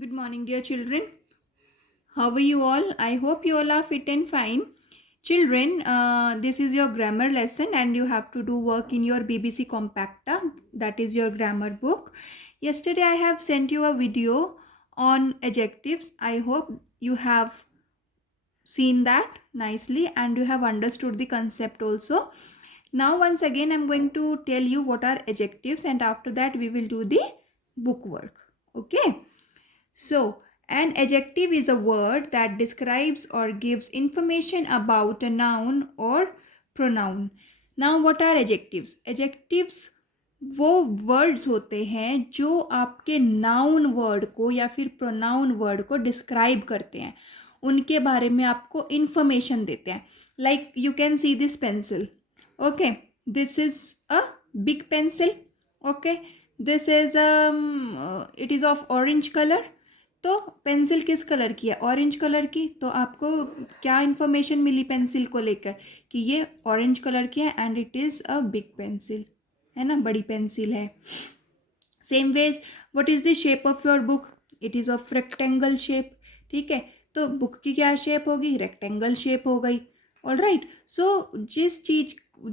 Good morning, dear children. How are you all? I hope you all are fit and fine. Children, this is your grammar lesson and you have to do work in your BBC Compacta. That is your grammar book. Yesterday, I have sent you a video on adjectives. I hope you have seen that nicely and you have understood the concept also. Now, once again, I'm going to tell you what are adjectives, and after that, we will do the book work. Okay. So, an adjective is a word that describes or gives information about a noun or pronoun. Now, what are adjectives? Adjectives वो words होते हैं जो आपके noun word को या फिर pronoun word को describe करते हैं, उनके बारे में आपको इंफॉर्मेशन देते हैं. Like you can see this pencil. Okay, this is a big pencil. Okay, this is it is of orange colour. तो पेंसिल किस कलर की है? ऑरेंज कलर की. तो आपको क्या इन्फॉर्मेशन मिली पेंसिल को लेकर? कि ये ऑरेंज कलर की है and it is a big pencil, है ना, बड़ी पेंसिल है. Same ways, what is the shape of your book? It is of rectangle shape. ठीक है, तो बुक की क्या शेप होगी? रेक्टेंगल शेप हो गई. All right. सो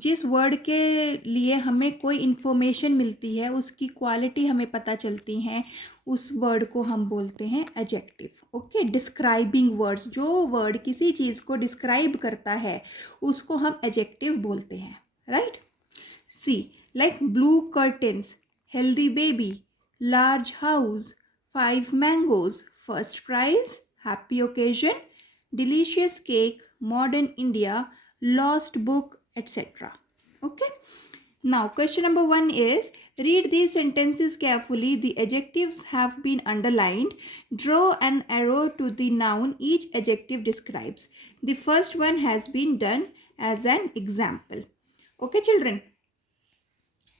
जिस वर्ड के लिए हमें कोई इन्फॉर्मेशन मिलती है, उसकी क्वालिटी हमें पता चलती हैं, उस वर्ड को हम बोलते हैं एडजेक्टिव. Okay, describing words. जो वर्ड किसी चीज़ को डिस्क्राइब करता है उसको हम एडजेक्टिव बोलते हैं. Right. See, like blue curtains, healthy baby, large house, 5 mangoes, first prize, happy occasion, delicious cake, modern India, lost book, etc. Okay. Now, question number 1 is, read these sentences carefully. The adjectives have been underlined. Draw an arrow to the noun each adjective describes. The first one has been done as an example. Okay, children.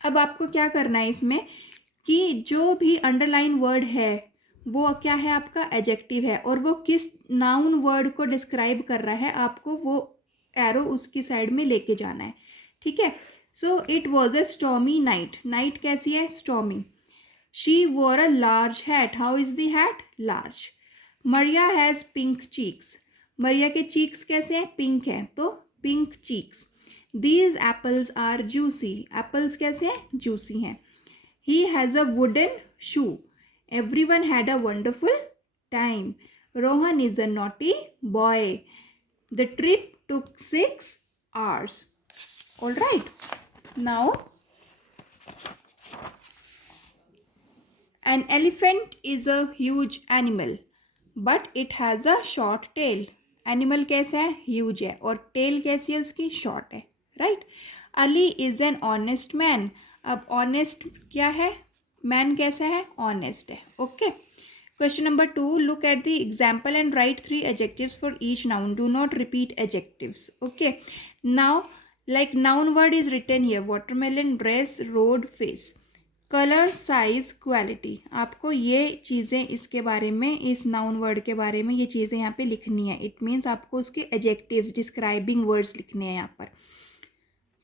अब आपको क्या करना है इसमें कि जो भी underline word है वो क्या है? आपका एडजेक्टिव है, और वो किस नाउन वर्ड को डिस्क्राइब कर रहा है, आपको वो एरो उसकी साइड में लेके जाना है. ठीक है. So it was a stormy night. Night कैसी है? Stormy. She wore a large hat. How is the hat? Large. Maria has pink cheeks. Maria के चीक्स कैसे हैं? पिंक है, तो pink cheeks. These apples are juicy. Apples कैसे हैं? Juicy हैं. He has a wooden shoe. Everyone had a wonderful time. Rohan is a naughty boy. The trip took 6 hours. All right. Now, an elephant is a huge animal, but it has a short tail. Animal कैसा है? Huge है, और tell कैसी है उसकी? Short है. Right. Ali is an honest man. अब honest क्या है? मैन कैसा है? ऑनेस्ट है. Okay. Question number 2, look at the example and write 3 adjectives for each noun. Do not repeat adjectives. Okay. Now, like noun word is written here. Watermelon, dress, road, face. Colour, size, quality. आपको ये चीज़ें इसके बारे में, इस noun word के बारे में ये चीज़ें यहाँ पे लिखनी है. इट मीन्स आपको उसके एडजेक्टिव्स, डिस्क्राइबिंग वर्ड्स लिखने हैं यहाँ पर.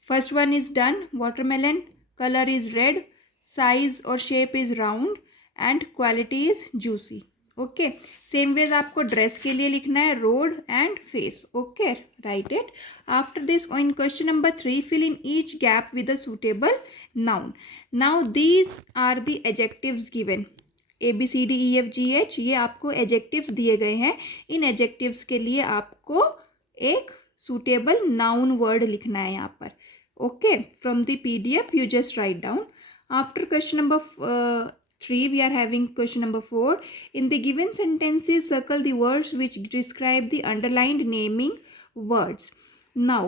First one is done. Watermelon, colour is red, size और shape is round and quality is juicy. Okay. Same ways आपको ड्रेस के लिए लिखना है road and face. Okay, write it. After this, in question number 3, fill in each gap with a suitable noun. Now these are the adjectives given. A B C D E F G H, ये आपको adjectives दिए गए हैं. इन adjectives के लिए आपको एक suitable noun word लिखना है यहाँ पर. Okay, from the PDF you just write down. After question number 3, we are having question number 4. In the given sentences, circle the words which describe the underlined naming words. Now,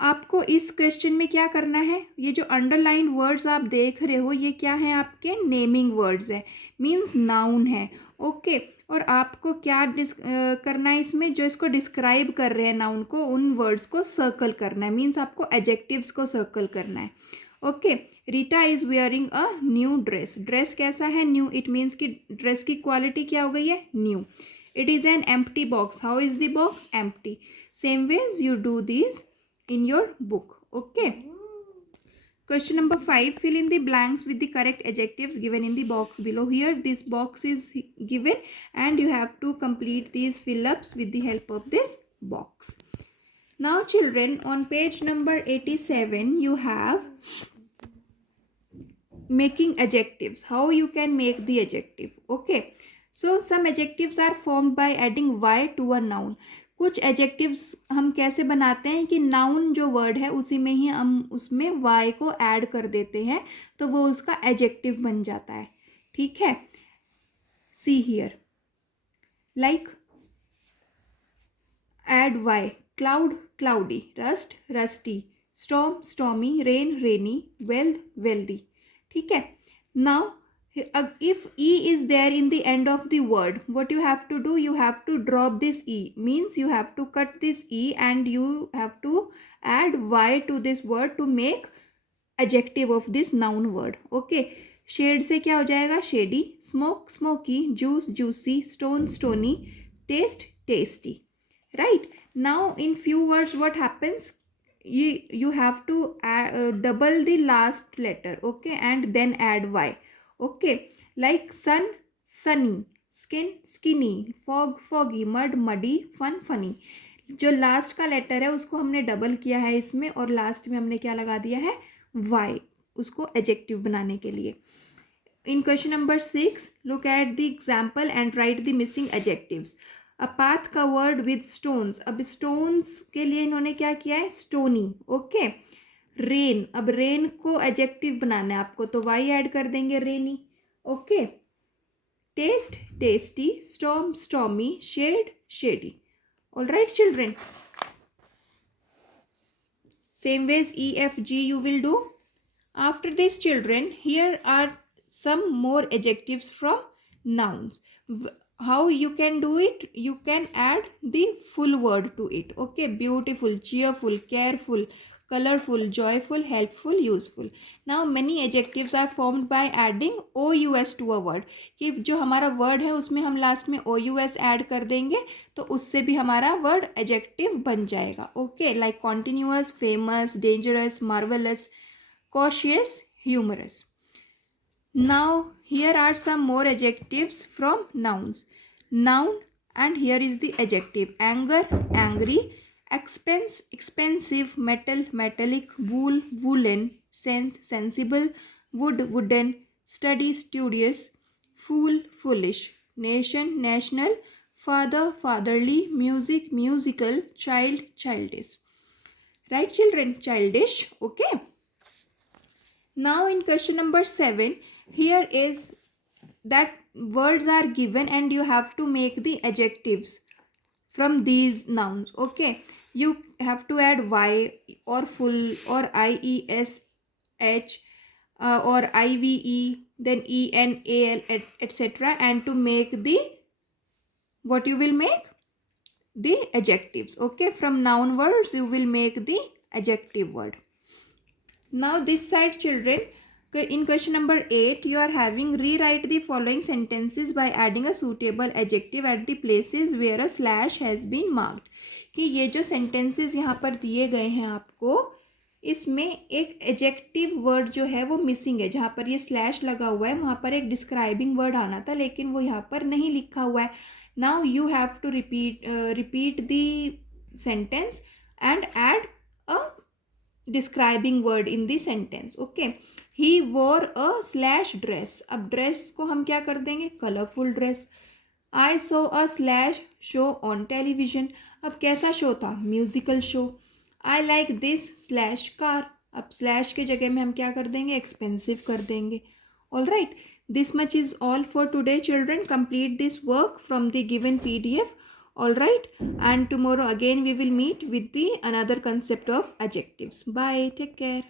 आपको इस question में क्या करना है? ये जो underline words आप देख रहे हो, ये क्या है? आपके नेमिंग वर्ड्स है, मीन्स नाउन है. ओके. और आपको क्या करना है इसमें? जो इसको डिस्क्राइब कर रहे हैं नाउन को, उन वर्ड्स को सर्कल करना है, मीन्स आपको एडजेक्टिव्स को सर्कल करना है. Okay. Rita is wearing a new dress. Dress कैसा है? न्यू. इट मीन्स कि ड्रेस की क्वालिटी क्या हो गई है? New. It is an empty box. How is the box? Empty. Same ways you do this in your book. Okay. Question number 5. Fill in the blanks with the correct adjectives given in the box below. Here this box is given and you have to complete these fill-ups with the help of this box. Now children, on page number 87 you have making adjectives. How you can make the adjective. Okay. So some adjectives are formed by adding y to a noun. कुछ adjectives हम कैसे बनाते हैं कि noun जो word है उसी में ही हम उसमें y को ऐड कर देते हैं तो वो उसका एडजेक्टिव बन जाता है. ठीक है. See here like add y, cloud cloudy, rust rusty, storm stormy, rain rainy, wealth wealthy. ठीक है. Now if e is there in the end of the word, what you have to do, you have to drop this e, means you have to cut this e and you have to add y to this word to make adjective of this noun word. Okay. shade से क्या हो जाएगा? shady, smoke smoky, juice juicy, stone stony, taste tasty. Right. Now in few words what happens, you have to double the last letter. Okay. And then add y. Okay. Like sun sunny, skin skinny, fog foggy, mud muddy, fun funny. जो last का letter है उसको हमने double किया है इसमें और last में हमने क्या लगा दिया है? y, उसको एडजेक्टिव बनाने के लिए. In question number 6, look at the example and write the missing adjectives. A path covered with stones. अब stones के लिए इन्होंने क्या किया है? stony. ओके. रेन, अब रेन को एडजेक्टिव बनाना है आपको तो y ऐड कर देंगे rainy. Okay. Taste tasty, storm stormy, shade shady. All right children. Same ways E, F, G you will do. After this children, here are some more adjectives from nouns. How you can do it? You can add the full word to it. Okay. Beautiful, cheerful, careful, colorful, joyful, helpful, useful. Now many adjectives are formed by adding OUS to a word. कि जो हमारा word है उसमें हम last में OUS add कर देंगे तो उससे भी हमारा word adjective बन जाएगा. Okay. Like continuous, famous, dangerous, marvelous, cautious, humorous. Now here are some more adjectives from nouns. Noun and here is the adjective. Anger angry, expense expensive, metal metallic, wool woolen, sense sensible, wood wooden, study studious, fool foolish, nation national, father fatherly, music musical, child childish. Right children? Childish. Okay. Now in question number 7, here is that words are given and you have to make the adjectives from these nouns. Okay. You have to add y or full or ies h or ive, then en al etc. and to make the, what you will make? The adjectives. Okay. From noun words you will make the adjective word. Now this side children, in question number 8 you are having rewrite the following sentences by adding a suitable adjective at the places where a slash has been marked. कि ये जो sentences यहाँ पर दिए गए हैं आपको, इसमें एक adjective word जो है वो missing है. जहाँ पर ये slash लगा हुआ है वहाँ पर एक describing word आना था लेकिन वो यहाँ पर नहीं लिखा हुआ है. Now you have to repeat the sentence and add a describing word in the sentence. Okay. He wore a slash dress. अब dress को हम क्या कर देंगे? Colorful dress. I saw a slash show on television. अब कैसा show था? Musical show. I like this slash car. अब slash के जगह में हम क्या कर देंगे? Expensive कर देंगे. All right. This much is all for today children. Complete this work from the given PDF. All right, and tomorrow again we will meet with the another concept of adjectives. Bye. Take care.